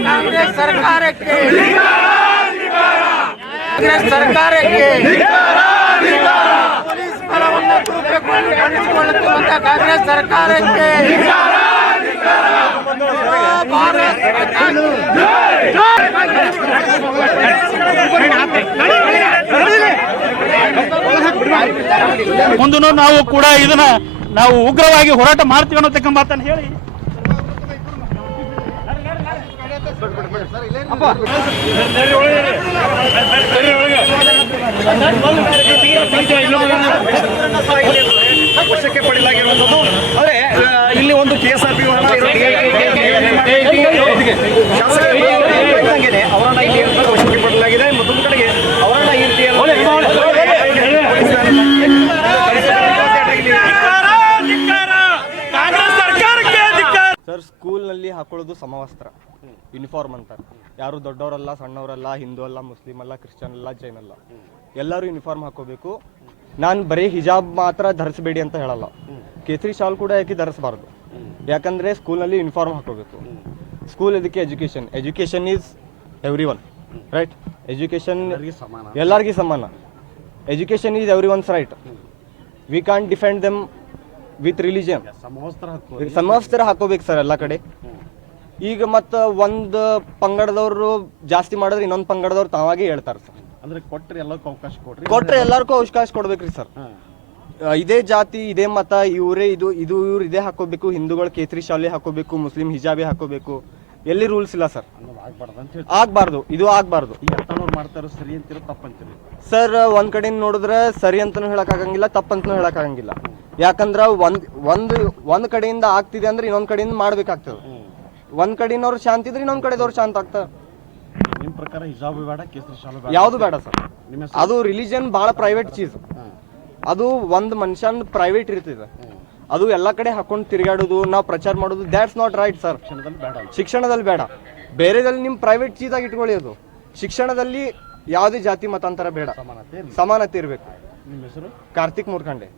ಕಾಂಗ್ರೆಸ್ ಸರ್ಕಾರಕ್ಕೆ ಪೊಲೀಸ್ ಬಲವನ್ನು ದುರುಪಯೋಗಪಡಿಸಿಕೊಳ್ಳುತ್ತಿರುವಂತಹ ಕಾಂಗ್ರೆಸ್ ಸರ್ಕಾರಕ್ಕೆ ಮುಂದೂ ನಾವು ಕೂಡ ಇದನ್ನ ನಾವು ಉಗ್ರವಾಗಿ ಹೋರಾಟ ಮಾಡ್ತೀವಿ ಅನ್ನೋತಕ್ಕ ಮಾತನ್ನು ಹೇಳಿ ವಶಕ್ಕೆ ಪಡೆಯಲಾಗಿರುವಂಥದ್ದು. ಆದರೆ ಇಲ್ಲಿ ಒಂದು KSRP ಅವರನ್ನ ಇಲ್ಲಿ ವಶಕ್ಕೆ ಪಡೆಯಲಾಗಿದೆ. ಮತ್ತೊಂದು ಕಡೆಗೆ ಅವರನ್ನ ಈ ಸರ್, ಸ್ಕೂಲ್ನಲ್ಲಿ ಹಾಕೊಳ್ಳೋದು ಸಮವಸ್ತ್ರ, ಯೂನಿಫಾರ್ಮ್ ಅಂತಾರೆ. ಯಾರು ದೊಡ್ಡವರಲ್ಲ, ಸಣ್ಣವರಲ್ಲ, ಹಿಂದೂ ಅಲ್ಲ, ಮುಸ್ಲಿಂ ಅಲ್ಲ, ಕ್ರಿಶ್ಚಿಯನ್ ಅಲ್ಲ, ಜೈನ್ ಅಲ್ಲ, ಎಲ್ಲರೂ ಯೂನಿಫಾರ್ಮ್ ಹಾಕೋಬೇಕು. ನಾನು ಬರೀ ಹಿಜಾಬ್ ಮಾತ್ರ ಧರಿಸಬೇಡಿ ಅಂತ ಹೇಳಲ್ಲ, ಕೇಸರಿ ಶಾಲ್ ಕೂಡ ಯಾಕೆ ಧರಿಸಬಾರ್ದು. ಯಾಕಂದರೆ ಸ್ಕೂಲ್ನಲ್ಲಿ ಯೂನಿಫಾರ್ಮ್ ಹಾಕೋಬೇಕು. ಸ್ಕೂಲ್ ಇದಕ್ಕೆ education is every one right. Education ಎಲ್ಲರಿಗೂ ಸಮಾನ. Education is every once right. We can't defend them with religion. ಸಮವಸ್ತ್ರ ಹಾಕೋಬೇಕು ಸರ್ ಎಲ್ಲ ಕಡೆ. ಈಗ ಮತ್ತು ಒಂದು ಪಂಗಡದವರು ಜಾಸ್ತಿ ಮಾಡಿದ್ರೆ ಇನ್ನೊಂದು ಪಂಗಡದವ್ರು ತಾವಾಗೇ ಹೇಳ್ತಾರೆ ಸರ್. ಅಂದ್ರೆ ಕೊಟ್ಟರೆ ಎಲ್ಲರಿಗೂ ಅವಕಾಶ ಕೊಡ್ಬೇಕ್ರಿ ಸರ್. ಇದೇ ಜಾತಿ, ಇದೇ ಮತ, ಇವರೇ ಇವ್ರು ಇದೇ ಹಾಕೋಬೇಕು, ಹಿಂದೂಗಳು ಕೇಸರಿ ಶಾಲೆ ಹಾಕೋಬೇಕು, ಮುಸ್ಲಿಂ ಹಿಜಾಬೆ ಹಾಕೋಬೇಕು, ಎಲ್ಲಿ ರೂಲ್ಸ್ ಇಲ್ಲ ಸರ್. ಆಗ್ಬಾರ್ದು, ಇದು ಆಗ್ಬಾರ್ದು. ಮಾಡ್ತಾರೋ ಸರಿ ಅಂತೀರೋ ತಪ್ಪಂತೀರಿ ಸರ್? ಒಂದ್ ಕಡೆ ನೋಡಿದ್ರೆ ಸರಿ ಅಂತಾನು ಹೇಳಕ್ ಆಗಂಗಿಲ್ಲ, ತಪ್ಪಂತನೂ ಹೇಳಕ್ ಆಗಂಗಿಲ್ಲ. ಯಾಕಂದ್ರ ಒಂದ್ ಕಡೆಯಿಂದ ಆಗ್ತಿದೆ ಅಂದ್ರೆ ಇನ್ನೊಂದ್ ಕಡೆಯಿಂದ ಮಾಡ್ಬೇಕಾಗ್ತದೆ. ಒಂದ್ ಕಡೆನವ್ರು ಶಾಂತಿ ಇದ್ರೆ ಇನ್ನೊಂದ್ ಕಡೆದವ್ರು ಶಾಂತ ಆಗ್ತದೆ. ನಿಮ್ ಪ್ರಕಾರ ಹಿಜಾಬ್ ಬೇಡ, ಕೇಸರಿ ಶಾಲು ಯಾವ್ದು ಬೇಡ ಸರ್. ಅದು ರಿಲಿಜಿಯನ್ ಬಹಳ ಪ್ರೈವೇಟ್ ಚೀಸ್. ಅದು ಒಂದ್ ಮನುಷ್ಯನ್ ಪ್ರೈವೇಟ್ ಇರ್ತದೆ. ಅದು ಎಲ್ಲಾ ಕಡೆ ಹಾಕೊಂಡು ತಿರುಗಾಡೋದು, ನಾವು ಪ್ರಚಾರ ಮಾಡೋದು, ದ್ಯಾಟ್ಸ್ ನಾಟ್ ರೈಟ್ ಸರ್. ಶಿಕ್ಷಣದಲ್ಲಿ ಬೇಡ. ಬೇರೆದಲ್ಲಿ ನಿಮ್ ಪ್ರೈವೇಟ್ ಚೀಸಾಗಿ ಇಟ್ಕೊಳ್ಳಿ. ಅದು ಶಿಕ್ಷಣದಲ್ಲಿ ಯಾವುದೇ ಜಾತಿ ಮತಾಂತರ ಬೇಡ, ಸಮಾನತೆ ಇರಬೇಕು. ನಿಮ್ಮ ಹೆಸರು? ಕಾರ್ತಿಕ್ ಮೂರ್ಖಂಡೆ.